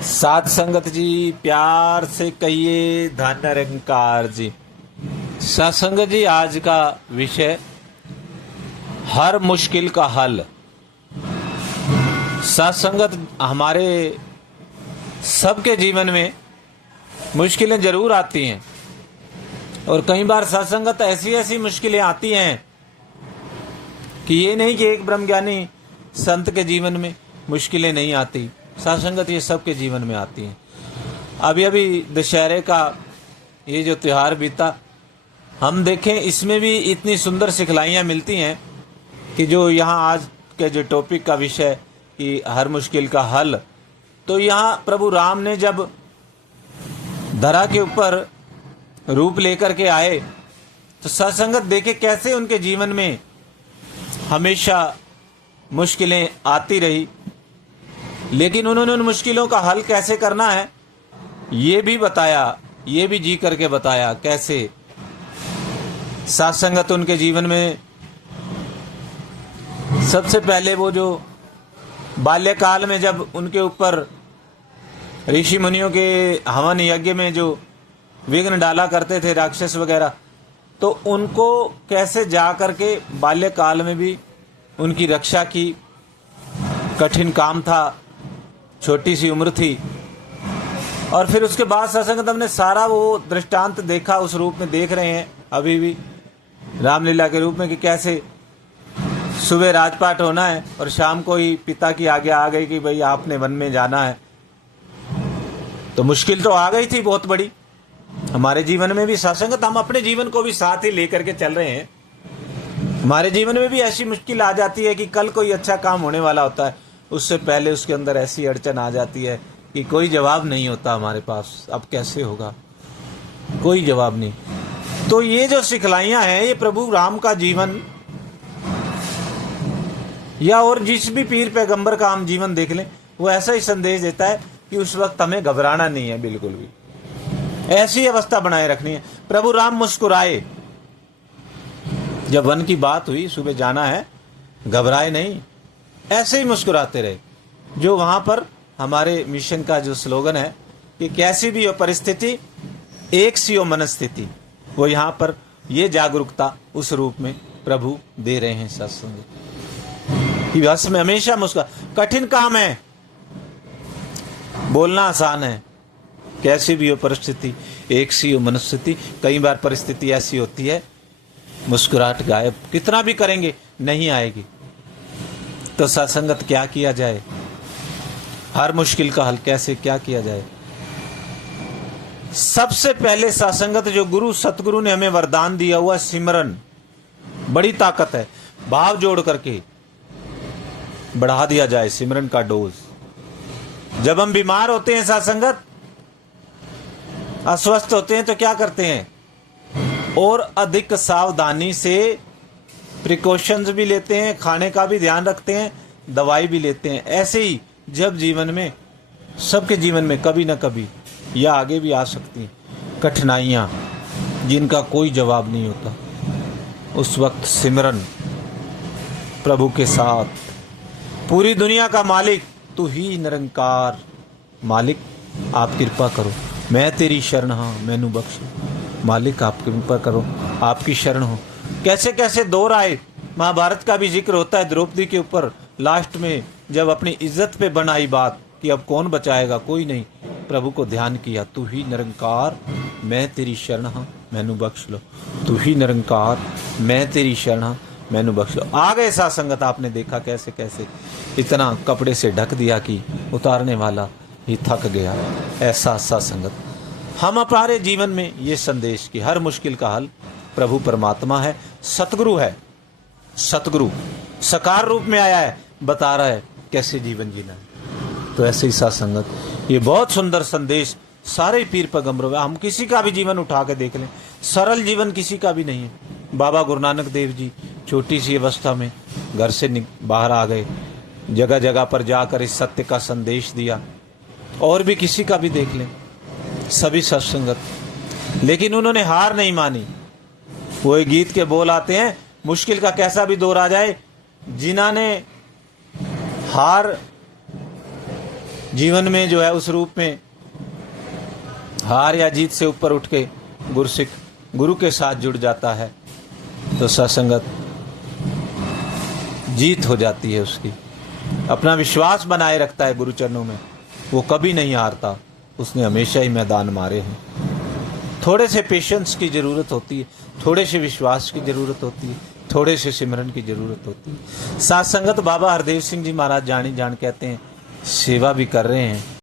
साध संगत जी, प्यार से कहिए धन निरंकार जी। सत्संगत जी, आज का विषय हर मुश्किल का हल। सत्संगत हमारे सबके जीवन में मुश्किलें जरूर आती हैं, और कई बार सत्संगत ऐसी ऐसी मुश्किलें आती हैं कि ये नहीं कि एक ब्रह्मज्ञानी संत के जीवन में मुश्किलें नहीं आती। सत्संगत ये सबके जीवन में आती हैं। अभी अभी दशहरे का ये जो त्यौहार बीता, हम देखें इसमें भी इतनी सुंदर सिखलाइयाँ मिलती हैं कि जो यहाँ आज के जो टॉपिक का विषय कि हर मुश्किल का हल, तो यहाँ प्रभु राम ने जब धरा के ऊपर रूप लेकर के आए तो सत्संगत देखे कैसे उनके जीवन में हमेशा मुश्किलें आती रही, लेकिन उन्होंने उन मुश्किलों का हल कैसे करना है ये भी बताया, ये भी जी करके बताया कैसे सत्संगत उनके जीवन में। सबसे पहले वो जो बाल्यकाल में जब उनके ऊपर ऋषि मुनियों के हवन यज्ञ में जो विघ्न डाला करते थे राक्षस वगैरह, तो उनको कैसे जा करके बाल्यकाल में भी उनकी रक्षा की। कठिन काम था, छोटी सी उम्र थी, और फिर उसके बाद सत्संगत हमने सारा वो दृष्टांत देखा, उस रूप में देख रहे हैं अभी भी रामलीला के रूप में कि कैसे सुबह राजपाट होना है और शाम को ही पिता की आज्ञा आ गई कि भाई आपने वन में जाना है। तो मुश्किल तो आ गई थी बहुत बड़ी। हमारे जीवन में भी सत्संगत, हम अपने जीवन को भी साथ ही लेकर के चल रहे हैं। हमारे जीवन में भी ऐसी मुश्किल आ जाती है कि कल कोई अच्छा काम होने वाला होता है, उससे पहले उसके अंदर ऐसी अड़चन आ जाती है कि कोई जवाब नहीं होता हमारे पास, अब कैसे होगा, कोई जवाब नहीं। तो ये जो सिखलाइयाँ हैं, ये प्रभु राम का जीवन या और जिस भी पीर पैगंबर का हम जीवन देख लें, वो ऐसा ही संदेश देता है कि उस वक्त हमें घबराना नहीं है, बिल्कुल भी ऐसी अवस्था बनाए रखनी है। प्रभु राम मुस्कुराए, जब वन की बात हुई, सुबह जाना है, घबराए नहीं, ऐसे ही मुस्कुराते रहे। जो वहां पर हमारे मिशन का जो स्लोगन है कि कैसी भी हो परिस्थिति एक सी हो मनस्थिति, वो यहाँ पर ये जागरूकता उस रूप में प्रभु दे रहे हैं सत्संग कि बस में हमेशा मुस्कुरा। कठिन काम है, बोलना आसान है, कैसी भी हो परिस्थिति एक सी हो मनस्थिति। कई बार परिस्थिति ऐसी होती है मुस्कुराहट गायब, कितना भी करेंगे नहीं आएगी। तो सत्संगत क्या किया जाए, हर मुश्किल का हल कैसे क्या किया जाए। सबसे पहले सत्संगत जो गुरु सतगुरु ने हमें वरदान दिया हुआ सिमरन, बड़ी ताकत है। भाव जोड़ करके बढ़ा दिया जाए सिमरन का डोज। जब हम बीमार होते हैं सत्संगत, अस्वस्थ होते हैं, तो क्या करते हैं, और अधिक सावधानी से प्रिकॉशंस भी लेते हैं, खाने का भी ध्यान रखते हैं, दवाई भी लेते हैं। ऐसे ही जब जीवन में, सबके जीवन में कभी ना कभी या आगे भी आ सकती हैं कठिनाइयाँ जिनका कोई जवाब नहीं होता, उस वक्त सिमरन प्रभु के साथ। पूरी दुनिया का मालिक तू ही निरंकार, मालिक आप कृपा करो, मैं तेरी शरण हाँ मैनू बख्श, मालिक आप कृपा करो, आपकी शरण हो। कैसे कैसे दौर आए, महाभारत का भी जिक्र होता है द्रौपदी के ऊपर। लास्ट में जब अपनी इज्जत पे बन आई बात कि अब कौन बचाएगा, कोई नहीं, प्रभु को ध्यान किया, तू ही निरंकार मैं तेरी शरण हाँ मैनू बख्श लो, तू ही निरंकार मैं तेरी शरण हाँ मैनू बख्श लो। आ गए सत्संगत, आपने देखा कैसे कैसे इतना कपड़े से ढक दिया कि उतारने वाला ही थक गया। ऐसा सत्संगत हम हमारे जीवन में ये संदेश कि हर मुश्किल का हल प्रभु परमात्मा है, सतगुरु है। सतगुरु साकार रूप में आया है, बता रहा है कैसे जीवन जीना है। तो ऐसे ही सत्संगत, ये बहुत सुंदर संदेश सारे पीर पैगंबरों में। हम किसी का भी जीवन उठा के देख लें, सरल जीवन किसी का भी नहीं है। बाबा गुरु नानक देव जी छोटी सी अवस्था में घर से बाहर आ गए, जगह जगह पर जाकर इस सत्य का संदेश दिया। और भी किसी का भी देख लें, सभी सत्संगत, लेकिन उन्होंने हार नहीं मानी। वो एक गीत के बोल आते हैं, मुश्किल का कैसा भी दौर आ जाए, जिन्होंने हार जीवन में जो है उस रूप में हार या जीत से ऊपर उठ के गुरसिख गुरु के साथ जुड़ जाता है तो सत्संगत जीत हो जाती है उसकी। अपना विश्वास बनाए रखता है गुरु चरणों में, वो कभी नहीं हारता, उसने हमेशा ही मैदान मारे हैं। थोड़े से पेशेंस की ज़रूरत होती है, थोड़े से विश्वास की ज़रूरत होती है, थोड़े से सिमरन की ज़रूरत होती है। साथ संगत बाबा हरदेव सिंह जी महाराज जानी जान कहते हैं, सेवा भी कर रहे हैं